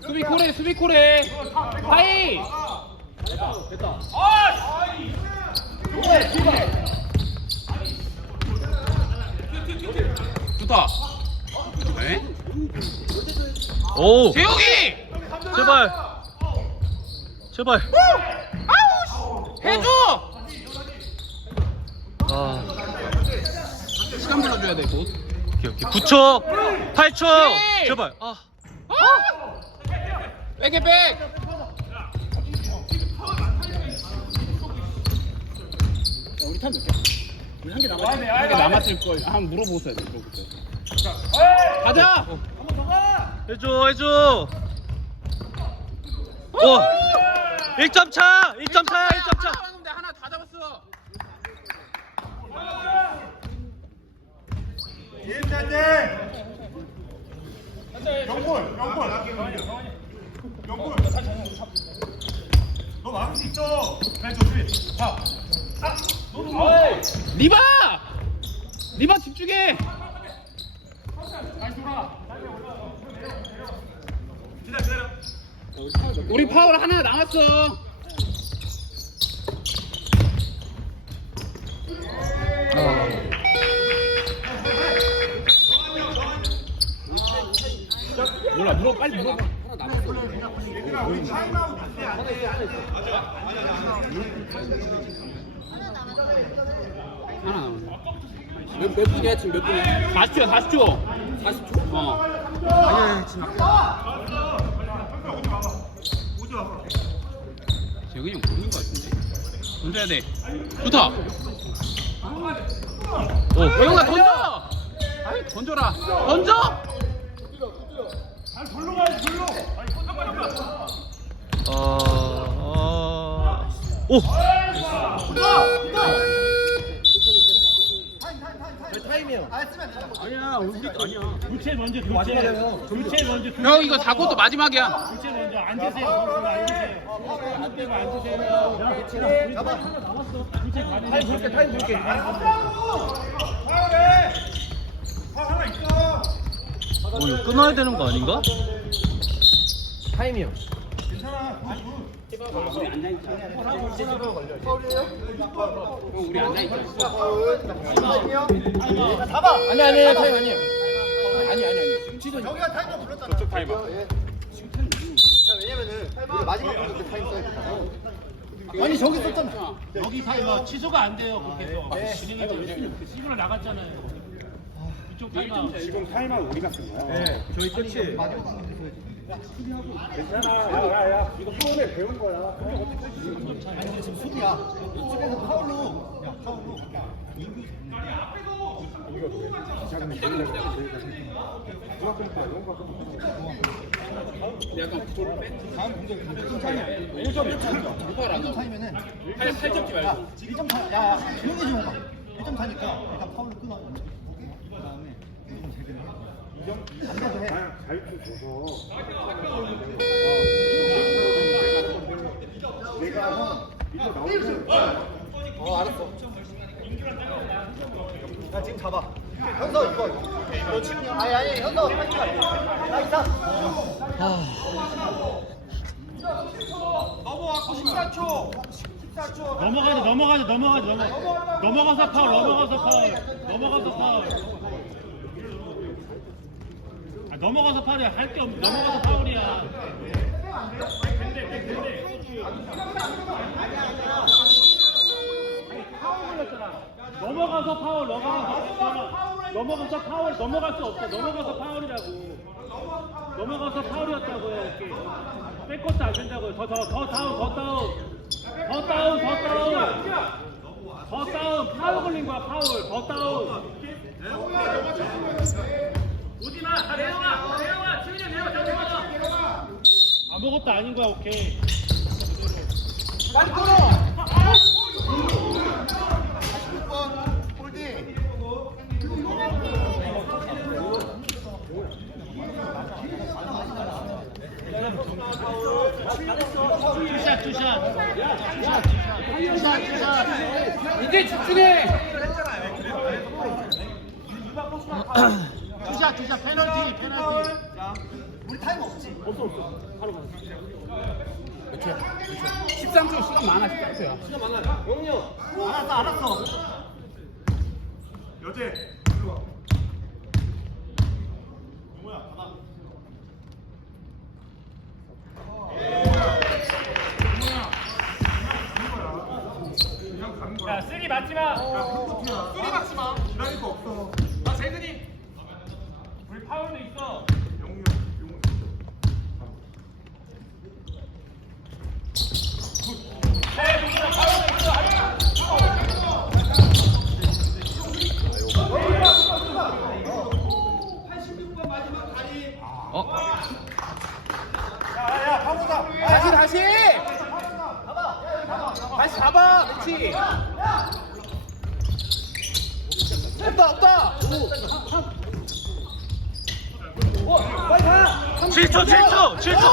수비 코레 수비 코레. 하이. 좋다. 에? 오. 재욱이! 제발. 제발. 해줘! 아 시간 불러줘야 돼 곧. 오케이 오케이. 9초 8초. 네. 제발. 아. 백에 백. 우리 타임 몇 개? 우리 한 개 남았지? 한개 남았을 걸. 한번 물어보세요 물어보세요 가자! 해줘 해줘. 오 1점 차! 1점 차야 1점 차 하나 남았는데 하나 다 잡았어 영골, 영골. 영골. 너 막을 수 있죠? 잘 조심. 자, 리바 리바 집중해. 우리 파울 하나 남았어 몰라 물어 빨리 물어봐 얘들아, 우리 타임아웃. 하나 남았어 몇, 몇 분이야 지금 몇 분이야 40초야 40초 40초 어 아니야 지금 오지 마봐. 재근이 형 모르는 거 같은데 던져야 돼 좋다 오 외국아 던져 아이 던져라 던져 아니, 잠깐만, 잠깐만. 아, 아, 오! 아니야 우리 아니야. 교체 먼저 교체. 교체 먼저. 형 이거 4쿼터 마지막이야. 교체 먼저. 앉으세요. 선수가 앉으세요. 안 되면 앉으세요. 야 교체 잡아 교체 가는 타임 볼게 타임 볼게 파울해. 파울 하나 있어. 어, 이거 끊어야 되는 거 아닌가? 타임이요. 아, 굿. 우리 앉아있자 아니 아니 타임 아니에요 아니 아니 아니 지금 여기가 좀 불렀잖아. 저쪽 타임. 예. 야, 왜냐면은 마지막 분들 때 타임 써야 아니 저기 썼잖아 여기 타임 취소가 안 돼요 그렇게 해서 진행할 때 시그널 나갔잖아요 지금 타임아웃 우리가 쓴 거야. 네, 저희 끝이 괜찮아. 야, 야, 야. 이거 처음에 배운 거야. 아니 근데 지금 수비야. 수비에서 파울로 야, 파울로 약간 돌 빼? 다음 공격 1점 차이야. 5점 차이야. 1점 차이면은 8, 8점지 말고 야, 1점 차. 야, 야, 조용히 좀 해봐. 1점 차니까 일단 파울로 끊어. 자유투 줘서. 내가 형 밑에 나오면 어, 알았어. 야, 지금 잡아. 현서 이거. 너 지금 아니 아니 현서 빨리 가. 나 있다. 넘어왔고 14초. 14초. 넘어가자 넘어가자 넘어가자 넘어 넘어가서 파울 넘어가서 파울 넘어가서 파울 아, 넘어가서 파울이야. 할 게 없 넘어가서 파울이야. 넘어가서 파울 넘어가서 넘어가서 파울 넘어갈 수 없어. 넘어가서 파울이라고. 넘어가서 파울이었다고요 이렇게 안 된다고요. 더 더 더 다운 더 다운. 더 다운 더 다운. 더 다운. 파울 걸린 거야 파울. 더 다운 오지마 다 내려와 다 내려와 치민이 내려와 다 내려와 아무것도 아닌 거야 오케이 빨리 끊어. 16번 홀딩. 투샷 투샷 투샷 투샷 투샷 이제 집중해 투샷 투샷 페널티 페널티 없어 없어. 바로 가몇 초야? 몇 초야? 13초 시간 많아 13초야 시간 많아 영이 형. 알았어 알았어. 여재 야 쓰리 맞지 마. 쓰리 맞지 마. 기다릴 거 없어. 나 재근이. 우리 파울도 있어 다시 다시. 다시 잡아 그렇지. 없다 없다. 오 오, 빨리 가. 7초 7초 7초